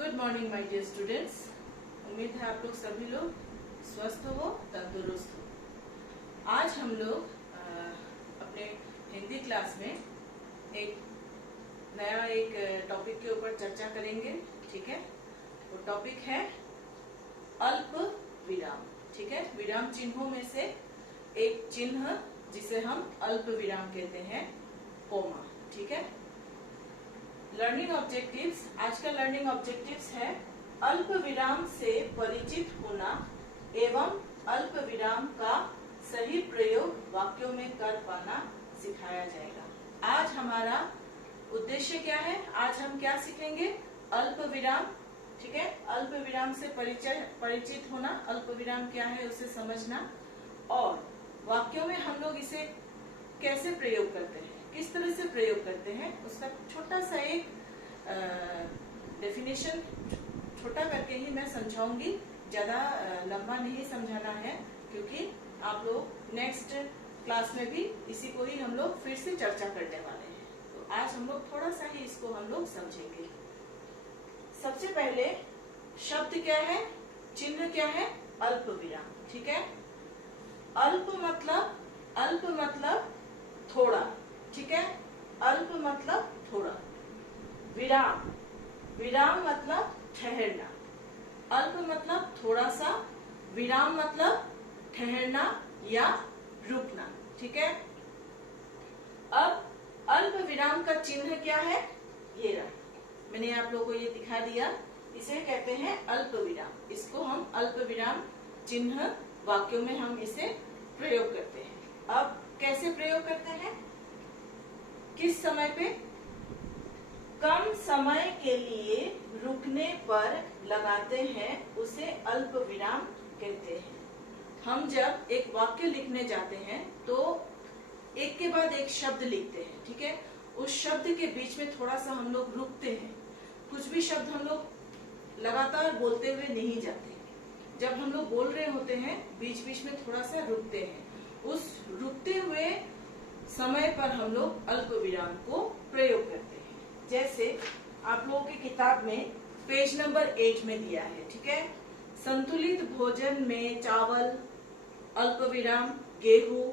Good morning my dear students. उम्मीद है आप लोग सभी लोग स्वस्थ हो, तंदुरुस्त हो। आज हम लोग अपने हिंदी क्लास में एक नया टॉपिक के ऊपर चर्चा करेंगे। ठीक है, वो टॉपिक है अल्प विराम। ठीक है, विराम चिन्हों में से एक चिन्ह जिसे हम अल्प विराम कहते हैं, कोमा। ठीक है, लर्निंग ऑब्जेक्टिव्स। आज का लर्निंग ऑब्जेक्टिव्स है अल्प विराम से परिचित होना एवं अल्प विराम का सही प्रयोग वाक्यों में कर पाना सिखाया जाएगा। आज हमारा उद्देश्य क्या है? आज हम क्या सीखेंगे? अल्प विराम। ठीक है, अल्प विराम से परिचित होना, अल्प विराम क्या है उसे समझना, और वाक्यों में हम लोग इसे कैसे प्रयोग करते हैं, किस तरह से प्रयोग करते हैं, उसका छोटा सा एक डेफिनेशन छोटा करके ही मैं समझाऊंगी। ज्यादा लंबा नहीं समझाना है, क्योंकि आप लोग नेक्स्ट क्लास में भी इसी को ही हम लोग फिर से चर्चा करने वाले हैं। तो आज हम लोग थोड़ा सा ही इसको हम लोग समझेंगे। सबसे पहले शब्द क्या है, चिन्ह क्या है? अल्प विराम। ठीक है, अल्प मतलब थोड़ा। ठीक है, अल्प मतलब थोड़ा। विराम मतलब ठहरना। अल्प मतलब थोड़ा सा, विराम मतलब ठहरना या रुकना। ठीक है, अब अल्प विराम का चिन्ह क्या है? ये रहा, मैंने आप लोगों को ये दिखा दिया। इसे कहते हैं अल्प विराम। इसको हम अल्प विराम चिन्ह वाक्यों में हम इसे प्रयोग करते हैं। अब कैसे प्रयोग करते हैं? किस समय पे? कम समय के लिए रुकने पर लगाते हैं, उसे अल्प विराम कहते हैं। हम जब एक वाक्य लिखने जाते हैं तो एक के बाद एक शब्द लिखते हैं। ठीक है, उस शब्द के बीच में थोड़ा सा हम लोग रुकते हैं। कुछ भी शब्द हम लोग लगातार बोलते हुए नहीं जाते। जब हम लोग बोल रहे होते हैं, बीच बीच में थोड़ा सा रुकते हैं। उस रुकते हुए समय पर हम लोग अल्प विराम को प्रयोग करते हैं। जैसे आप लोगों की किताब में पेज नंबर 8 में दिया है। ठीक है, संतुलित भोजन में चावल अल्प विराम, गेहूं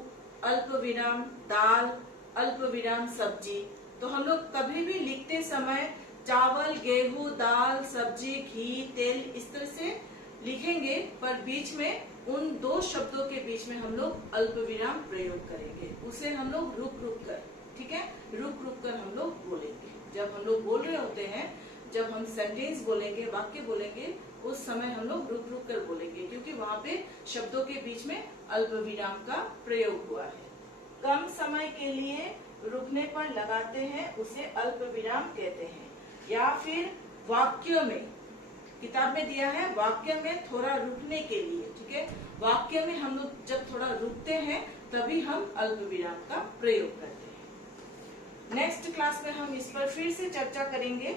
अल्प विराम, दाल अल्प विराम, सब्जी। तो हम लोग कभी भी लिखते समय चावल, गेहूं, दाल, सब्जी, घी, तेल इस तरह से लिखेंगे, पर बीच में उन दो शब्दों के बीच में हम लोग अल्प विराम प्रयोग करेंगे। उसे हम लोग रुक रुक कर, ठीक है, रुक रुक कर हम लोग बोलेंगे। जब हम लोग बोल रहे होते हैं, जब हम सेंटेंस बोलेंगे, वाक्य बोलेंगे, उस समय हम लोग रुक रुक कर बोलेंगे, क्योंकि वहाँ पे शब्दों के बीच में अल्प विराम का प्रयोग हुआ है। कम समय के लिए रुकने पर लगाते हैं, उसे अल्प विराम कहते हैं। या फिर वाक्यों में, किताब में दिया है वाक्य में थोड़ा रुकने के लिए। ठीक है, वाक्य में हम लोग जब थोड़ा रुकते हैं तभी हम अल्प विराम का प्रयोग करते हैं। नेक्स्ट क्लास में हम इस पर फिर से चर्चा करेंगे।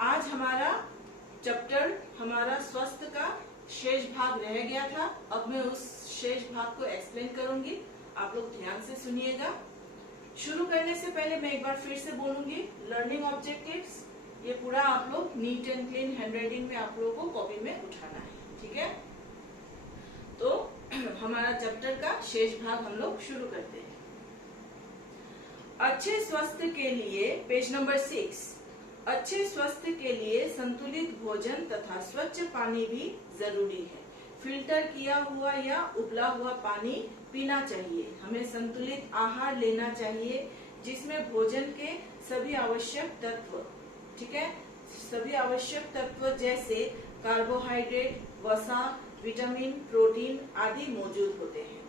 आज हमारा चैप्टर, हमारा स्वास्थ्य का शेष भाग रह गया था। अब मैं उस शेष भाग को एक्सप्लेन करूंगी, आप लोग ध्यान से सुनिएगा। शुरू करने से पहले मैं एक बार फिर से बोलूंगी, लर्निंग ऑब्जेक्टिव्स ये पूरा आप लोग नीट एंड क्लीन हैंडराइटिंग में आप लोगों को कॉपी में उठाना है। ठीक है, तो हमारा चैप्टर का शेष भाग हम लोग शुरू करते हैं। अच्छे स्वास्थ्य के लिए, पेज नंबर 6, अच्छे स्वास्थ्य के लिए संतुलित भोजन तथा स्वच्छ पानी भी जरूरी है। फिल्टर किया हुआ या उबला हुआ पानी पीना चाहिए। हमें संतुलित आहार लेना चाहिए, जिसमें भोजन के सभी आवश्यक तत्व, ठीक है, सभी आवश्यक तत्व जैसे कार्बोहाइड्रेट, वसा, विटामिन, प्रोटीन आदि मौजूद होते हैं।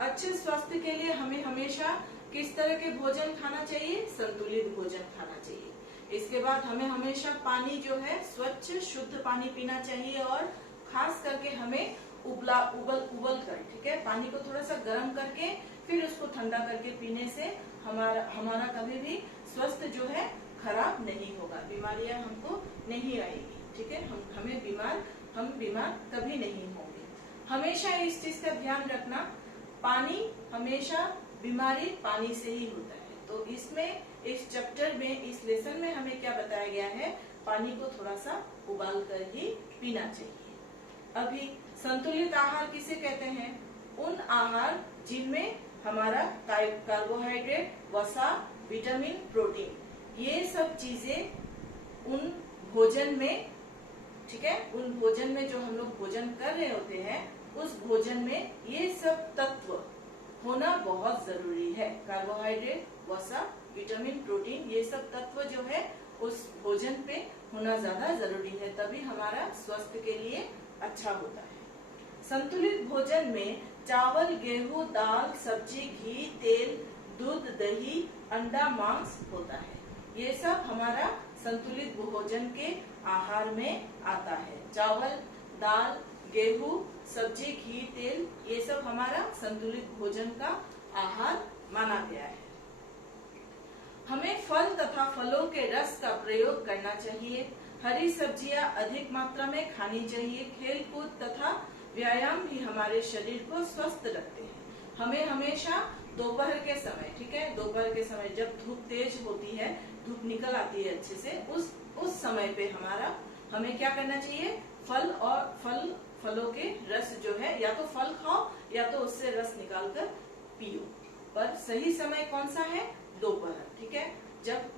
अच्छे स्वास्थ्य के लिए हमें हमेशा किस तरह के भोजन खाना चाहिए? संतुलित भोजन खाना चाहिए। इसके बाद हमें हमेशा पानी जो है स्वच्छ शुद्ध पानी पीना चाहिए, और खास करके हमें उबल कर, ठीक है, पानी को थोड़ा सा गर्म करके फिर उसको ठंडा करके पीने से हमारा कभी भी स्वास्थ्य जो है खराब नहीं होगा, बीमारियां हमको नहीं आएगी। ठीक है, हम बीमार कभी नहीं होंगे। हमेशा इस चीज का ध्यान रखना, पानी हमेशा, बीमारी पानी से ही होता है। तो इसमें, इस चैप्टर में, इस लेसन में हमें क्या बताया गया है? पानी को थोड़ा सा उबाल कर ही पीना चाहिए। अभी संतुलित आहार किसे कहते हैं? उन आहार जिनमें हमारा कार्बोहाइड्रेट, वसा, विटामिन, प्रोटीन ये सब चीजें उन भोजन में, ठीक है, उन भोजन में जो हम लोग भोजन कर रहे होते हैं उस भोजन में ये सब तत्व होना बहुत जरूरी है। कार्बोहाइड्रेट, वसा, विटामिन, प्रोटीन ये सब तत्व जो है उस भोजन पे होना ज्यादा जरूरी है, तभी हमारा स्वास्थ्य के लिए अच्छा होता है। संतुलित भोजन में चावल, गेहूं, दाल, सब्जी, घी, तेल, दूध, दही, अंडा, मांस होता है। ये सब हमारा संतुलित भोजन के आहार में आता है। चावल, दाल, गेहूं, सब्जी, घी, तेल ये सब हमारा संतुलित भोजन का आहार माना गया है। हमें फल तथा फलों के रस का प्रयोग करना चाहिए। हरी सब्जियां अधिक मात्रा में खानी चाहिए। खेल कूद तथा व्यायाम भी हमारे शरीर को स्वस्थ रखते हैं। हमें हमेशा दोपहर के समय, ठीक है, दोपहर के समय जब धूप तेज होती है, धूप निकल आती है अच्छे से, उस समय पे हमें क्या करना चाहिए? फलों के रस जो है, या तो फल खाओ या तो उससे रस निकाल कर पियो। पर सही समय कौन सा है? दोपहर, ठीक है, जब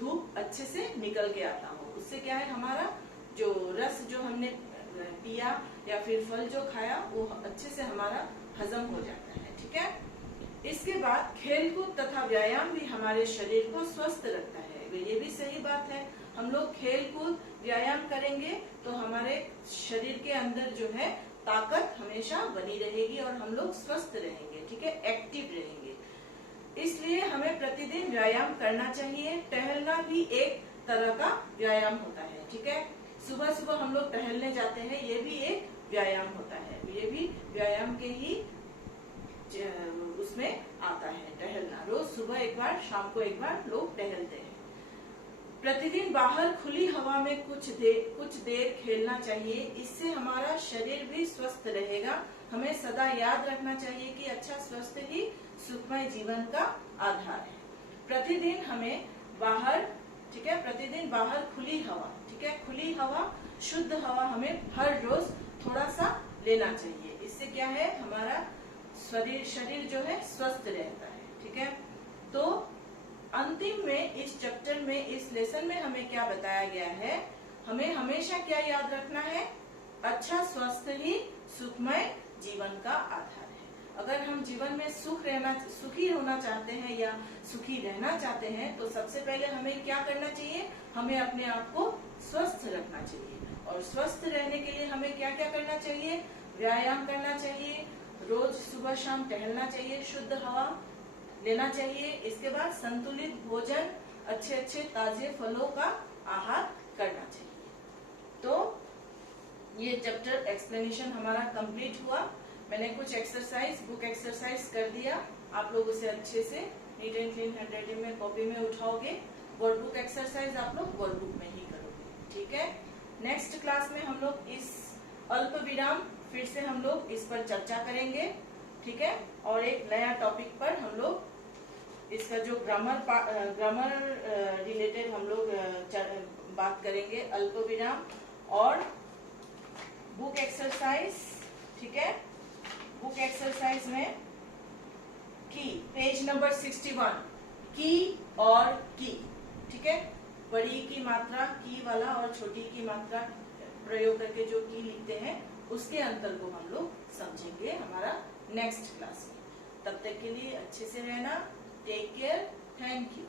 धूप अच्छे से निकल के आता हो। उससे क्या है, हमारा जो रस जो हमने पिया या फिर फल जो खाया वो अच्छे से हमारा हजम हो जाता है, ठीक है। इसके बाद खेलकूद तथा व्यायाम भी हमारे शरीर को स्वस्थ रखता है। ये भी सही बात है। हम लोग खेलकूद व्यायाम करेंगे तो हमारे शरीर के अंदर जो है ताकत हमेशा बनी रहेगी और हम लोग स्वस्थ रहेंगे, ठीक है, एक्टिव रहेंगे। इसलिए हमें प्रतिदिन व्यायाम करना चाहिए। टहलना भी एक तरह का व्यायाम होता है, ठीक है। सुबह सुबह हम लोग टहलने जाते हैं, ये भी एक व्यायाम होता है। ये भी व्यायाम के ही उसमें आता है, टहलना। रोज सुबह एक बार, शाम को एक बार लोग टहलते हैं। प्रतिदिन बाहर खुली हवा में कुछ देर खेलना चाहिए। इससे हमारा शरीर भी स्वस्थ रहेगा। हमें सदा याद रखना चाहिए कि अच्छा स्वास्थ्य ही सुखमय जीवन का आधार है। प्रतिदिन हमें बाहर, ठीक है, प्रतिदिन बाहर खुली हवा, ठीक है, खुली हवा, शुद्ध हवा हमें हर रोज थोड़ा सा लेना चाहिए। इससे क्या है, हमारा शरीर जो है स्वस्थ रहता है, ठीक है। तो अंतिम में इस चैप्टर में, इस लेसन में हमें क्या बताया गया है? हमें हमेशा क्या याद रखना है? अच्छा स्वास्थ्य ही सुखमय जीवन का आधार है। अगर हम जीवन में सुखी होना चाहते हैं या सुखी रहना चाहते हैं तो सबसे पहले हमें क्या करना चाहिए? हमें अपने आप को स्वस्थ रखना चाहिए। और स्वस्थ रहने के लिए हमें क्या क्या करना चाहिए? व्यायाम करना चाहिए, रोज सुबह शाम टहलना चाहिए, शुद्ध हवा लेना चाहिए। इसके बाद संतुलित भोजन, अच्छे अच्छे ताजे फलों का आहार करना चाहिए। तो ये चैप्टर एक्सप्लेनेशन हमारा कंप्लीट हुआ। मैंने कुछ एक्सरसाइज, बुक एक्सरसाइज कर दिया। आप लोग उसे अच्छे से नीट एंड क्लीन हैंडराइटिंग में कॉपी में उठाओगे। वर्कबुक एक्सरसाइज आप लोग वर्कबुक में ही करोगे, ठीक है। नेक्स्ट क्लास में हम लोग इस अल्प विराम फिर से हम लोग इस पर चर्चा करेंगे, ठीक है। और एक नया टॉपिक पर हम लोग इसका जो ग्रामर रिलेटेड हम लोग बात करेंगे, अल्प विराम और बुक एक्सरसाइज, ठीक है। बुक एक्सरसाइज में की, पेज नंबर 61, की और की, ठीक है। बड़ी की मात्रा की वाला और छोटी की मात्रा प्रयोग करके जो की लिखते हैं उसके अंतर को हम लोग समझेंगे हमारा नेक्स्ट क्लास में। तब तक के लिए अच्छे से रहना। Take care, thank you.